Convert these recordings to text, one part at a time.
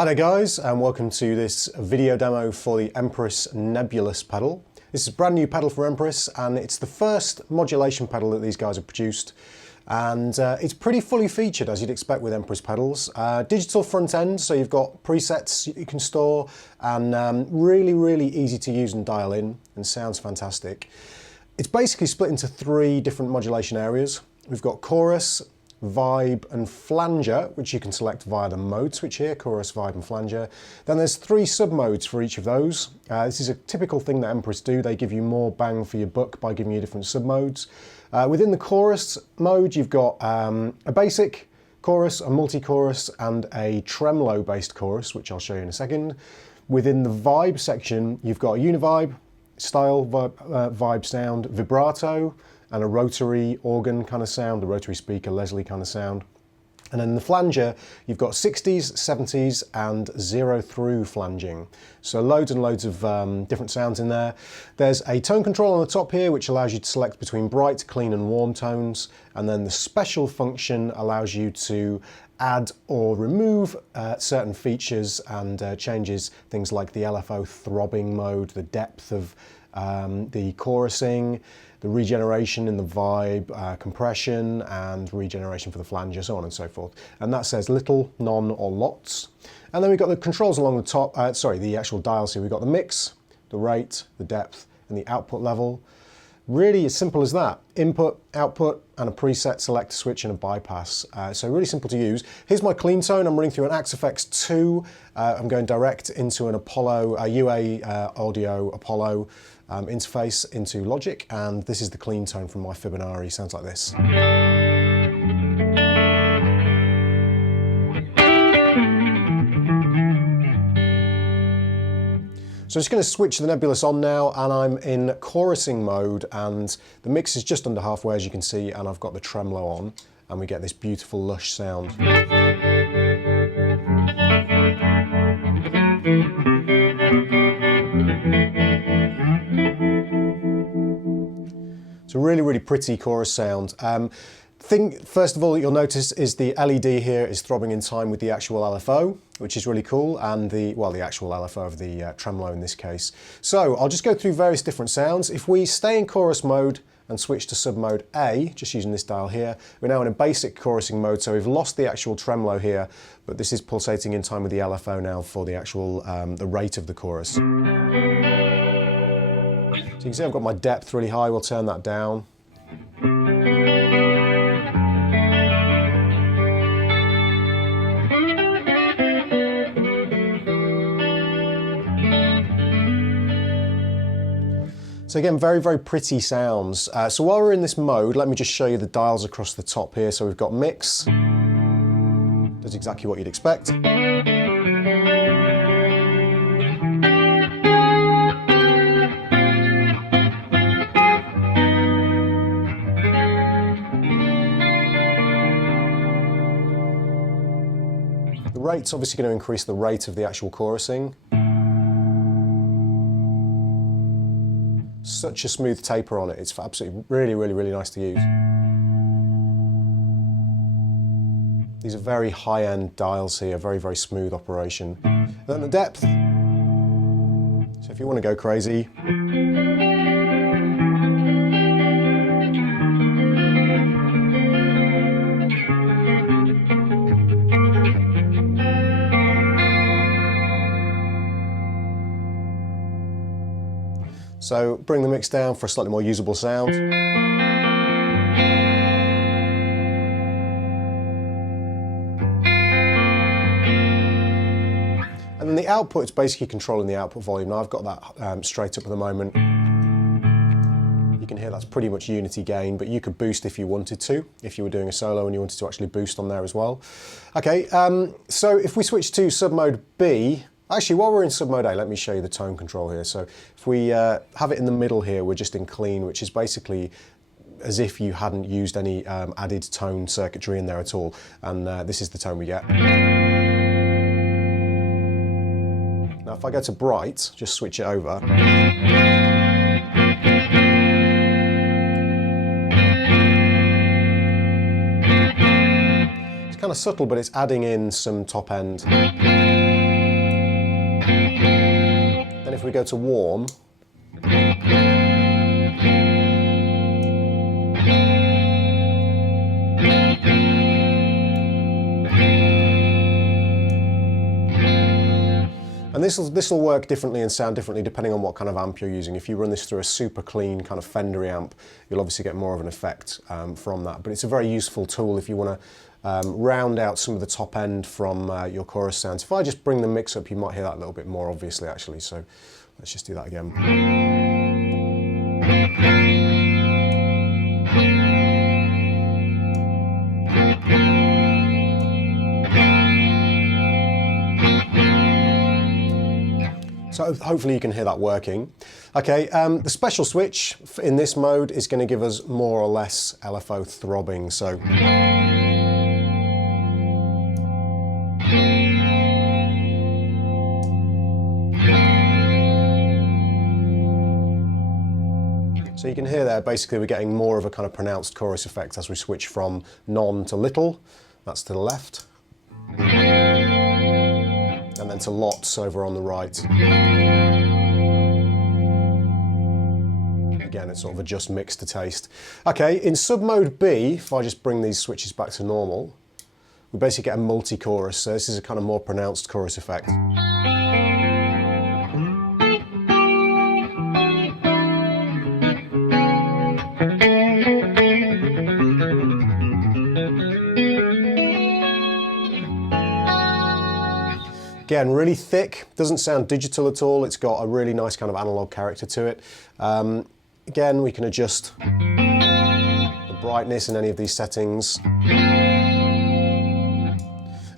Hi there guys, and welcome to this video demo for the Empress Nebulus pedal. This is a brand new pedal for Empress, and it's the first modulation pedal that these guys have produced. And it's pretty fully featured, as you'd expect with Empress pedals. Digital front end, so you've got presets you can store, and really easy to use and dial in, and sounds fantastic. It's basically split into three different modulation areas. We've got chorus, vibe and flanger, which you can select via the mode switch here, chorus, vibe and flanger. Then there's three sub-modes for each of those. This is a typical thing that Empress do. They give you more bang for your buck by giving you different sub-modes. Within the chorus mode, you've got a basic chorus, a multi-chorus and a tremolo-based chorus, which I'll show you in a second. Within the vibe section, you've got a univibe, style vibe sound, vibrato, and a rotary organ kind of sound, a rotary speaker, Leslie kind of sound. And then in the flanger, you've got 60s, 70s, and zero through flanging. So loads and loads of different sounds in there. There's a tone control on the top here, which allows you to select between bright, clean, and warm tones. And then the special function allows you to add or remove certain features and changes things like the LFO throbbing mode, the depth of the chorusing, the regeneration in the vibe, compression and regeneration for the flanger, so on and so forth. And that says little, none or lots. And then we've got the controls along the top, the actual dials here. We've got the mix, the rate, the depth and the output level. Really as simple as that. Input, output, and a preset select switch and a bypass. So really simple to use. Here's my clean tone. I'm running through an Axe-FX 2. I'm going direct into an Apollo, UA Audio Apollo interface into Logic, and this is the clean tone from my Fibonacci. Sounds like this. So I'm just going to switch the Nebulus on now, and I'm in chorusing mode, and the mix is just under halfway, as you can see, and I've got the tremolo on, and we get this beautiful lush sound. It's a really pretty chorus sound. Thing first of all that you'll notice is the LED here is throbbing in time with the actual LFO, which is really cool, and the actual LFO of the tremolo in this case. So I'll just go through various different sounds. If we stay in chorus mode and switch to sub mode A, just using this dial here, we're now in a basic chorusing mode, so we've lost the actual tremolo here, but this is pulsating in time with the LFO now for the actual the rate of the chorus. So you can see I've got my depth really high. We'll turn that down. So again, very pretty sounds. So while we're in this mode, let me just show you the dials across the top here. So we've got mix, does exactly what you'd expect. The rate's obviously going to increase the rate of the actual chorusing. Such a smooth taper on it. It's absolutely really nice to use. These are very high-end dials here, very smooth operation. And then the depth. So if you want to go crazy. So bring the mix down for a slightly more usable sound. And then the output is basically controlling the output volume. Now I've got that straight up at the moment. You can hear that's pretty much unity gain, but you could boost if you wanted to, if you were doing a solo and you wanted to actually boost on there as well. Okay, so if we switch to sub mode B, actually, while we're in sub mode A, let me show you the tone control here. So if we have it in the middle here, we're just in clean, which is basically as if you hadn't used any added tone circuitry in there at all. And this is the tone we get. Now if I go to bright, just switch it over. It's kind of subtle, but it's adding in some top end. Then if we go to warm, and this will work differently and sound differently depending on what kind of amp you're using. If you run this through a super clean kind of Fender amp, you'll obviously get more of an effect from that. But it's a very useful tool if you want to round out some of the top end from your chorus sounds. If I just bring the mix up, you might hear that a little bit more obviously actually. So let's just do that again. So hopefully you can hear that working. Okay, the special switch in this mode is going to give us more or less LFO throbbing. So you can hear there, basically we're getting more of a kind of pronounced chorus effect as we switch from non to little, that's to the left, and then to lots over on the right. Again, it's sort of a just mix to taste. Okay, in sub mode B, if I just bring these switches back to normal, we basically get a multi-chorus, so this is a kind of more pronounced chorus effect. Again, really thick, doesn't sound digital at all, it's got a really nice kind of analog character to it. Again, we can adjust the brightness in any of these settings.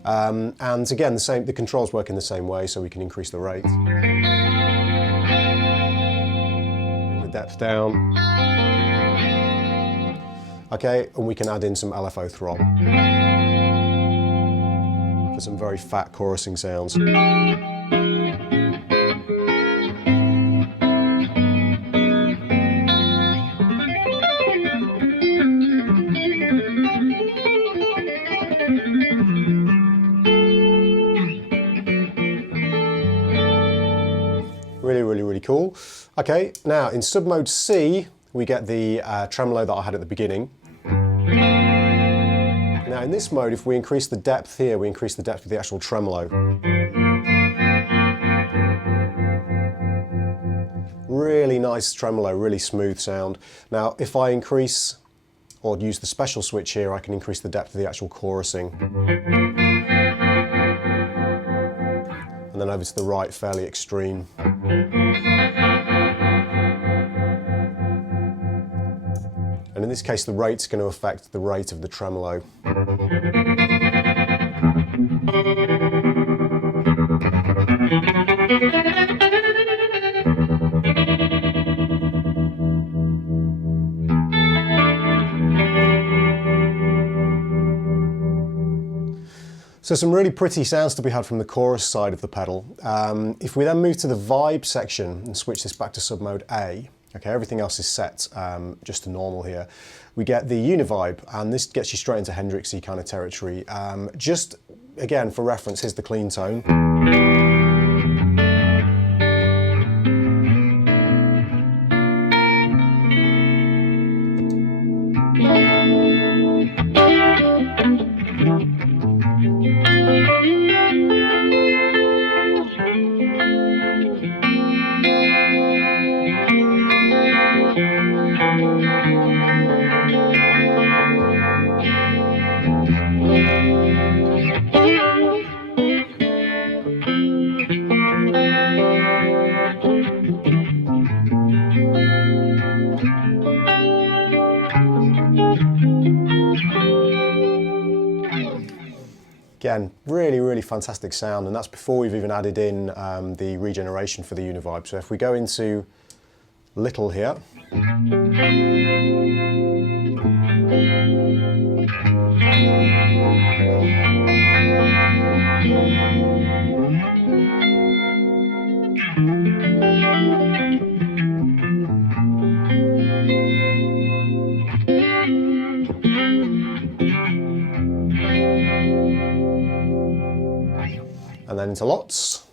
And again, the controls work in the same way, so we can increase the rate. Bring the depth down. Okay, and we can add in some LFO throb for some very fat chorusing sounds. Really cool. Okay, now in sub mode C, we get the tremolo that I had at the beginning. Now in this mode, if we increase the depth here, we increase the depth of the actual tremolo. Really nice tremolo, really smooth sound. Now if I increase, or use the special switch here, I can increase the depth of the actual chorusing. And then over to the right, fairly extreme. And in this case, the rate's going to affect the rate of the tremolo. So some really pretty sounds to be had from the chorus side of the pedal. If we then move to the vibe section and switch this back to sub mode A, okay, everything else is set just to normal here, we get the univibe, and this gets you straight into Hendrixy kind of territory. Just again, for reference, here's the clean tone. Again, really fantastic sound, and that's before we've even added in the regeneration for the univibe. So if we go into little here, and then into lots.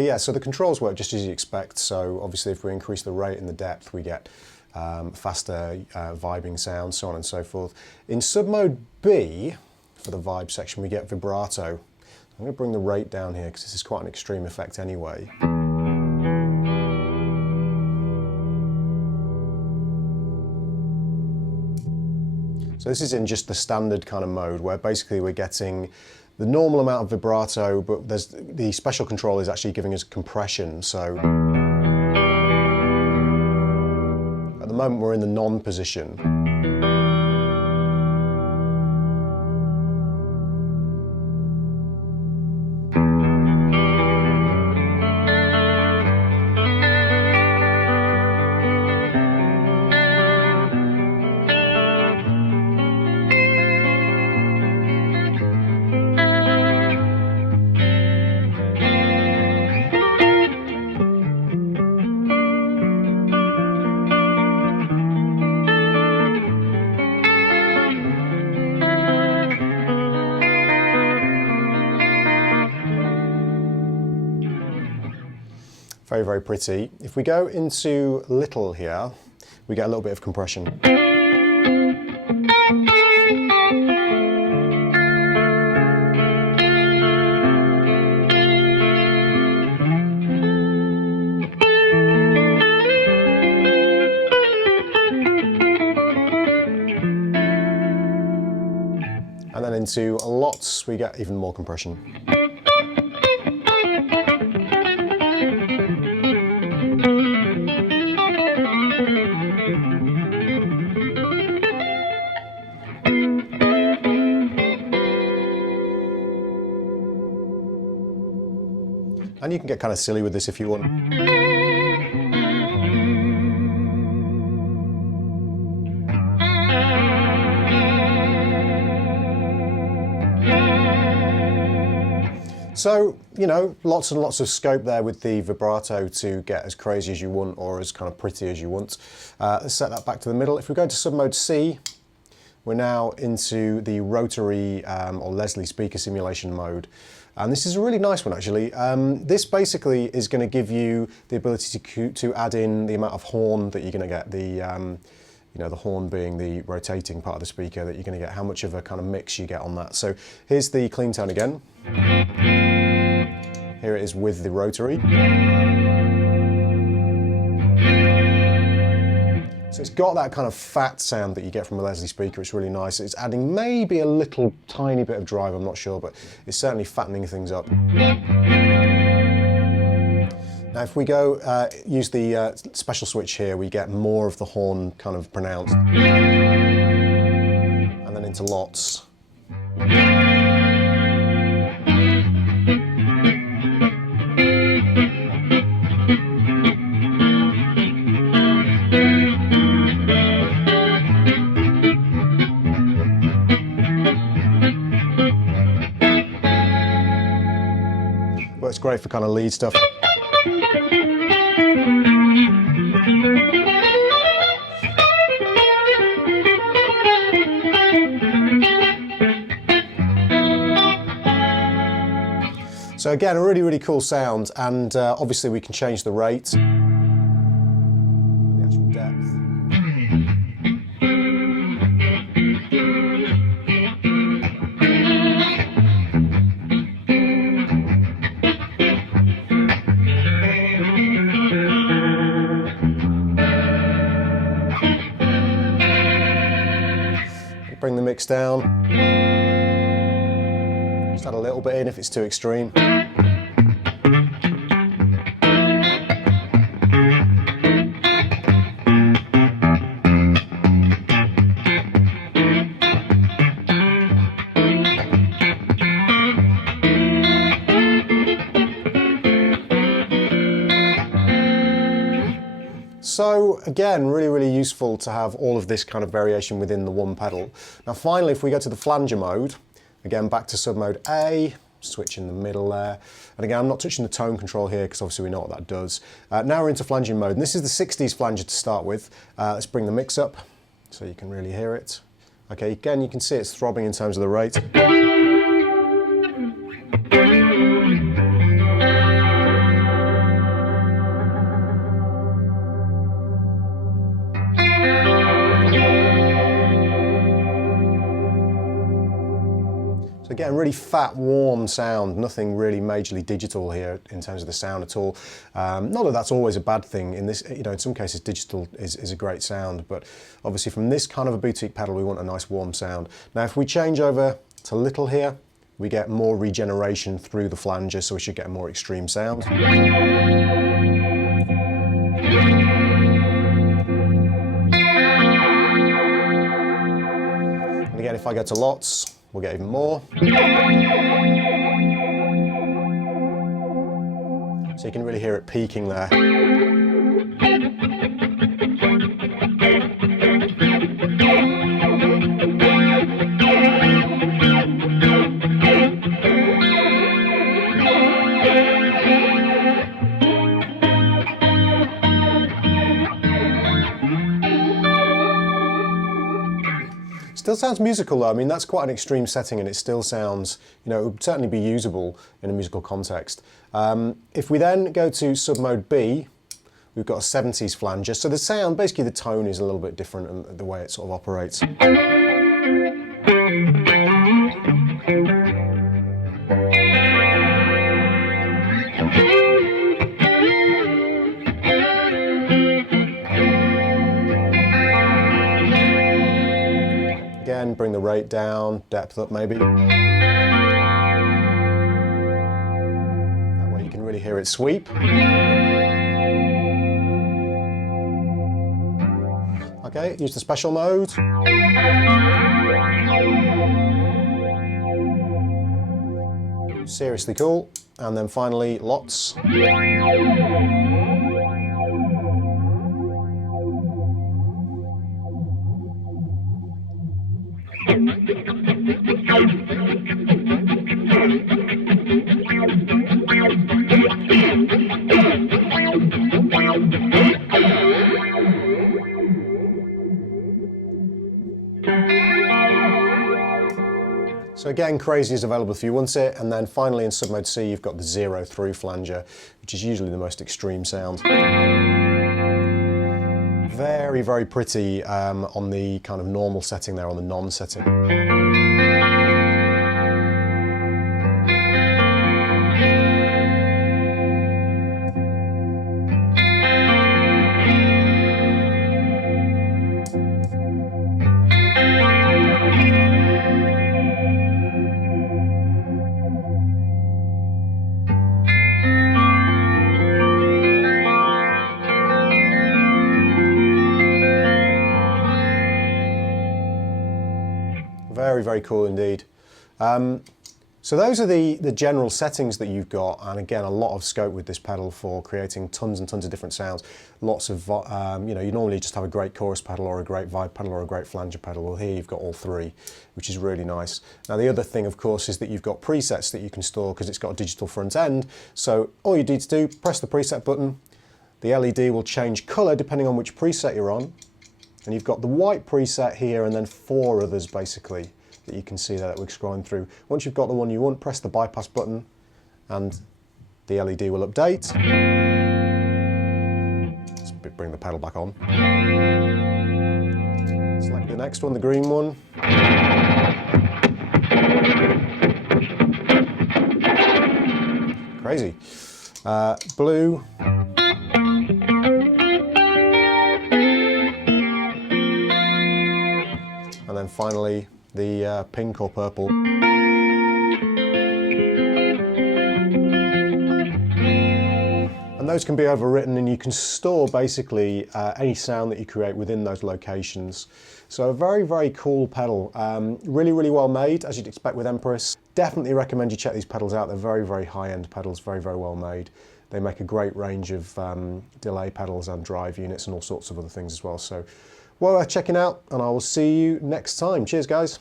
Okay, yeah, so the controls work just as you expect. So obviously if we increase the rate and the depth, we get faster vibing sounds, so on and so forth. In sub-mode B, for the vibe section, we get vibrato. I'm going to bring the rate down here because this is quite an extreme effect anyway. So this is in just the standard kind of mode where basically we're getting the normal amount of vibrato, but the special control is actually giving us compression. So at the moment we're in the non position. Very, very pretty. If we go into little here, we get a little bit of compression. And then into lots, we get even more compression. And you can get kind of silly with this if you want. So, you know, lots and lots of scope there with the vibrato to get as crazy as you want or as kind of pretty as you want. Let's set that back to the middle. If we go to sub-mode C, we're now into the rotary or Leslie speaker simulation mode. And this is a really nice one actually. This basically is going to give you the ability to add in the amount of horn that you're going to get, you know, the horn being the rotating part of the speaker that you're going to get, how much of a kind of mix you get on that. So here's the clean tone again. Here it is with the rotary. So it's got that kind of fat sound that you get from a Leslie speaker. It's really nice. It's adding maybe a little tiny bit of drive, I'm not sure, but it's certainly fattening things up. Now if we go use the special switch here, we get more of the horn kind of pronounced. And then into lots. Works great for kind of lead stuff. So again, a really, really cool sound, and obviously we can change the rate and the actual depth. Bring the mix down. Just add a little bit in if it's too extreme. So again, really, really useful to have all of this kind of variation within the one pedal. Now finally, if we go to the flanger mode, again back to sub mode A, switch in the middle there. And again, I'm not touching the tone control here because obviously we know what that does. Now we're into flanging mode, and this is the 60s flanger to start with. Let's bring the mix up so you can really hear it. Okay, again, you can see it's throbbing in terms of the rate. Again, really fat, warm sound, nothing really majorly digital here in terms of the sound at all. Not that that's always a bad thing. In this, you know, in some cases digital is a great sound, but obviously from this kind of a boutique pedal, we want a nice warm sound. Now, if we change over to little here, we get more regeneration through the flanger, so we should get a more extreme sound. And again, if I go to lots, we'll get even more. So you can really hear it peaking there. Still sounds musical though. I mean, that's quite an extreme setting and it still sounds, you know, it would certainly be usable in a musical context. If we then go to sub-mode B, we've got a 70s flanger. So the sound, basically the tone is a little bit different and the way it sort of operates. Again, bring the rate down, depth up maybe. That way you can really hear it sweep. Okay, use the special mode. Seriously cool. And then finally, lots. So again, crazy is available if you want it, and then finally in sub-mode C you've got the 0 through flanger, which is usually the most extreme sound. Very, very pretty on the kind of normal setting there, on the non setting. Very, very cool indeed. So those are the general settings that you've got, and again, a lot of scope with this pedal for creating tons and tons of different sounds. Lots of, you know, you normally just have a great chorus pedal or a great vibe pedal or a great flanger pedal. Well, here you've got all three, which is really nice. Now, the other thing, of course, is that you've got presets that you can store because it's got a digital front end. So all you need to do, press the preset button. The LED will change color depending on which preset you're on. And you've got the white preset here and then 4 others basically that you can see there that we're scrolling through. Once you've got the one you want, press the bypass button and the LED will update. Let's bring the pedal back on. Select the next one, the green one. Crazy. Blue. And then finally, the pink or purple. And those can be overwritten, and you can store basically any sound that you create within those locations. So a very, very cool pedal. Really, really well made, as you'd expect with Empress. Definitely recommend you check these pedals out. They're very, very high-end pedals, very, very well made. They make a great range of delay pedals and drive units and all sorts of other things as well. So well worth checking out, and I will see you next time. Cheers, guys.